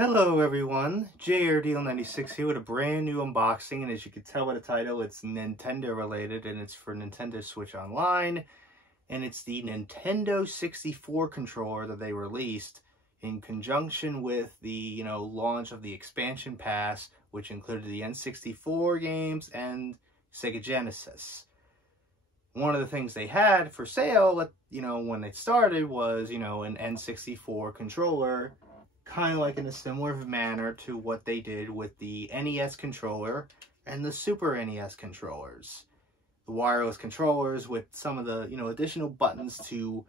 Hello everyone, JRDeal96 here with a brand new unboxing, and as you can tell by the title, it's Nintendo related, and it's for Nintendo Switch Online, and it's the Nintendo 64 controller that they released in conjunction with the, launch of the expansion pass, which included the N64 games and Sega Genesis. One of the things they had for sale, when it started was, an N64 controller, kind of like in a similar manner to what they did with the NES controller and the Super NES controllers. The wireless controllers with some of the, additional buttons to,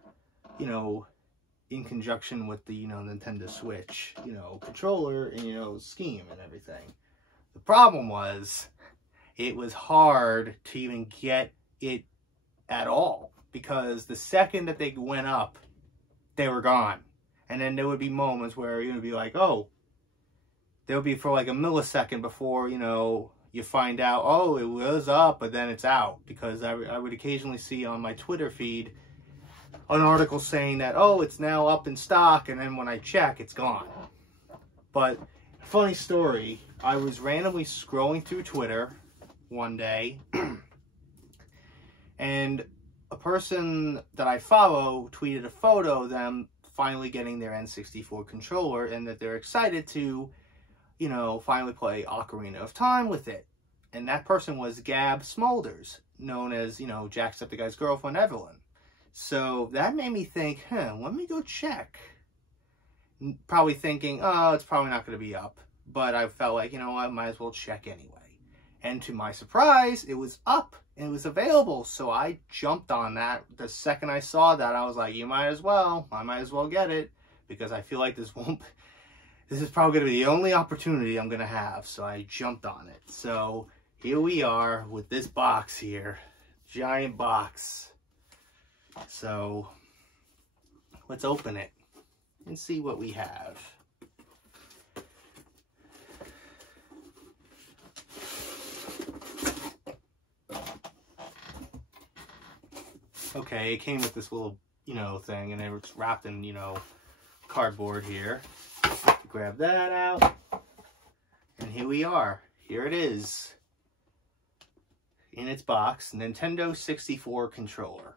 in conjunction with the, Nintendo Switch, controller and, scheme and everything. The problem was, it was hard to even get it at all, because the second that they went up, they were gone. And then there would be moments where you'd be like, oh, there would be for like a millisecond before, you find out, oh, it was up, but then it's out. Because I would occasionally see on my Twitter feed an article saying that, oh, it's now up in stock, and then when I check, it's gone. But, funny story, I was randomly scrolling through Twitter one day, and a person that I follow tweeted a photo of them finally getting their N64 controller, and that they're excited to, finally play Ocarina of Time with it. And that person was Gab Smulders, known as, Jacksepticeye's girlfriend, Evelyn. So that made me think, let me go check. Probably thinking, oh, it's probably not going to be up. But I felt like, I might as well check anyway. And to my surprise, it was up. And it was available, so I jumped on that. The second I saw that, I was like, I might as well get it, because I feel like this is probably going to be the only opportunity I'm going to have, so I jumped on it. So, here we are with this box here, giant box. So, let's open it and see what we have. Okay, it came with this little, thing, and it was wrapped in, cardboard here. Grab that out. And here we are. Here it is. In its box, Nintendo 64 controller.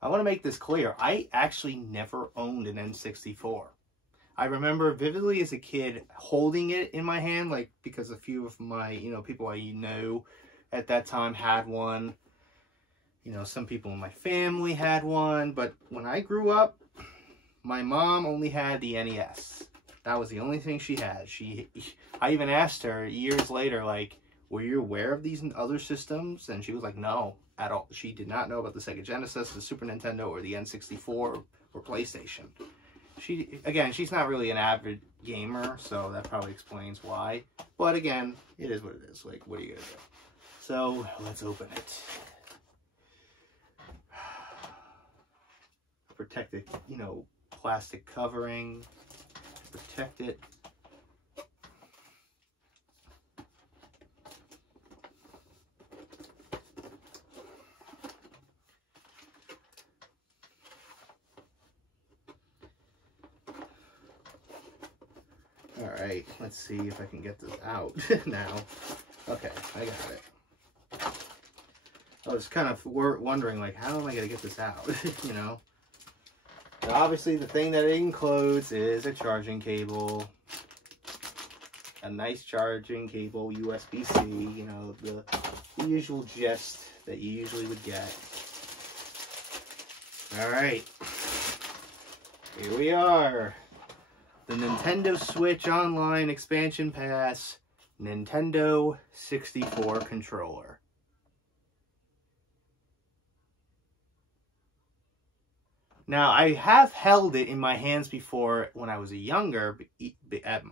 I want to make this clear. I actually never owned an N64. I remember vividly as a kid holding it in my hand, because a few of my, people I know at that time had one. Some people in my family had one, but when I grew up, my mom only had the NES. That was the only thing she had. I even asked her years later, were you aware of these other systems? And she was like, no, at all. She did not know about the Sega Genesis, the Super Nintendo, or the N64 or PlayStation. She's not really an avid gamer, so that probably explains why. But again, it is what it is. What are you gonna do? So let's open it. Protected, plastic covering to protect it. All right, let's see if I can get this out now. Okay, I got it. I was kind of wondering, how am I going to get this out, Obviously, the thing that it includes is a charging cable, a nice charging cable, USB-C, the usual gist that you usually would get. All right, here we are, the Nintendo Switch Online Expansion Pass, Nintendo 64 controller. Now, I have held it in my hands before when I was younger, at,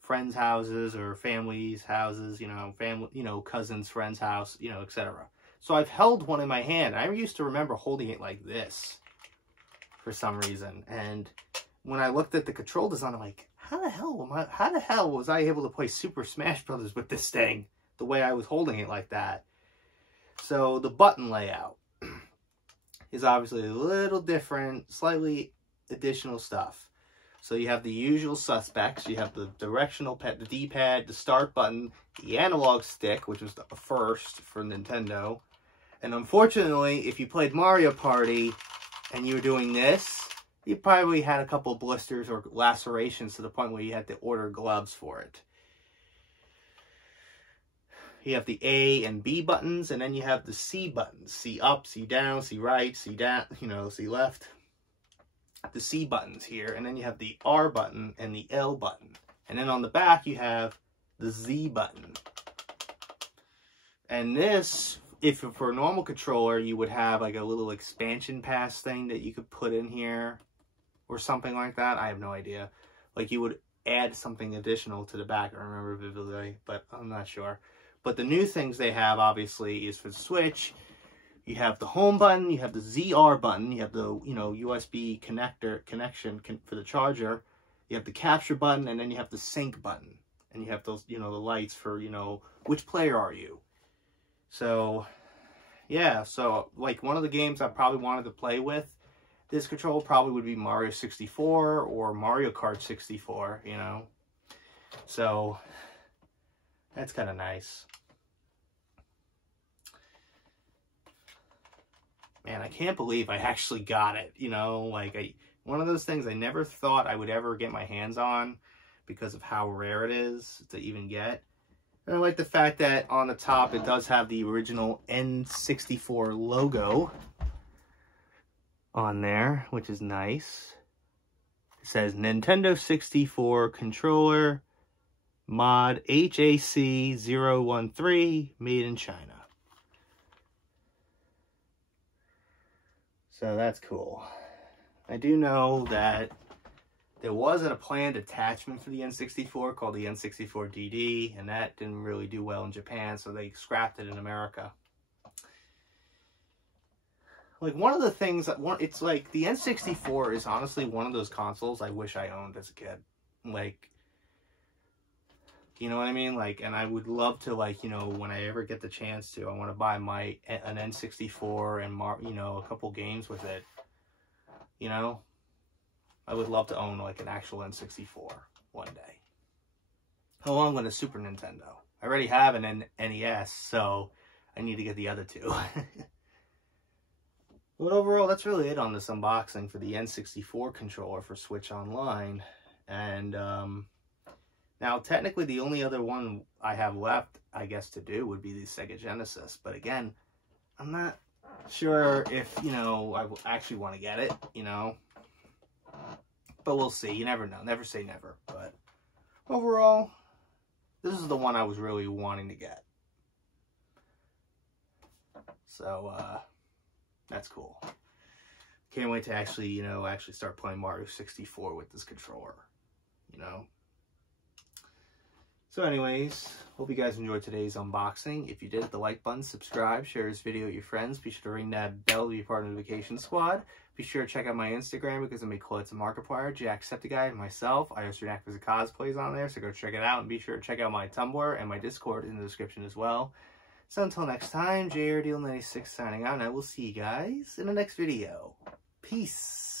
friends' houses or families' houses, cousins' friends' house, etc. So I've held one in my hand. I used to remember holding it like this for some reason. And when I looked at the control design, I'm like, how the hell was I able to play Super Smash Brothers with this thing the way I was holding it like that? So the button layout is obviously a little different, slightly additional stuff. So you have the usual suspects. You have the directional pad, the D-pad, the start button, the analog stick, which was the first for Nintendo. And unfortunately, if you played Mario Party and you were doing this, you probably had a couple blisters or lacerations to the point where you had to order gloves for it. You have the A and B buttons, and then you have the C buttons. C up, C down, C right, C down, C left. The C buttons here, and then you have the R button and the L button. And then on the back, you have the Z button. And this, if for a normal controller, you would have like a little expansion pass thing that you could put in here or something like that. I have no idea. Like you would add something additional to the back. I remember vividly, but I'm not sure. But the new things they have, obviously, is for the Switch. You have the home button, you have the ZR button, you have the, USB connection for the charger. You have the capture button, and then you have the sync button. And you have those, the lights for, which player are you? So, yeah, so, like, one of the games I probably wanted to play with this controller probably would be Mario 64 or Mario Kart 64, So, that's kind of nice. Man, I can't believe I actually got it, one of those things I never thought I would ever get my hands on because of how rare it is to even get. And I like the fact that on the top it does have the original N64 logo on there, which is nice. It says Nintendo 64 controller mod HAC013 made in China. So that's cool. I do know that there wasn't a planned attachment for the N64 called the N64 DD, and that didn't really do well in Japan, so they scrapped it in America. Like, one of the things it's like the N64 is honestly one of those consoles I wish I owned as a kid. Like, you know what I mean? Like, and I would love to, like, when I ever get the chance to, I want to buy an N64 and, a couple games with it. I would love to own, like, an actual N64 one day. Along with a Super Nintendo. I already have an NES, so I need to get the other two. But overall, that's really it on this unboxing for the N64 controller for Switch Online. And, now, technically, the only other one I have left, I guess, to do would be the Sega Genesis. But again, I'm not sure if, I actually want to get it, But we'll see. You never know. Never say never. But overall, this is the one I was really wanting to get. So, that's cool. Can't wait to actually, actually start playing Mario 64 with this controller, So anyways, hope you guys enjoyed today's unboxing. If you did, hit the like button, subscribe, share this video with your friends. Be sure to ring that bell to be part of the notification squad. Be sure to check out my Instagram because I make clothes and Markiplier, Jacksepticeye, and myself. I also react as a cosplays on there, so go check it out. And be sure to check out my Tumblr and my Discord in the description as well. So until next time, JRDeal96 signing out, and I will see you guys in the next video. Peace.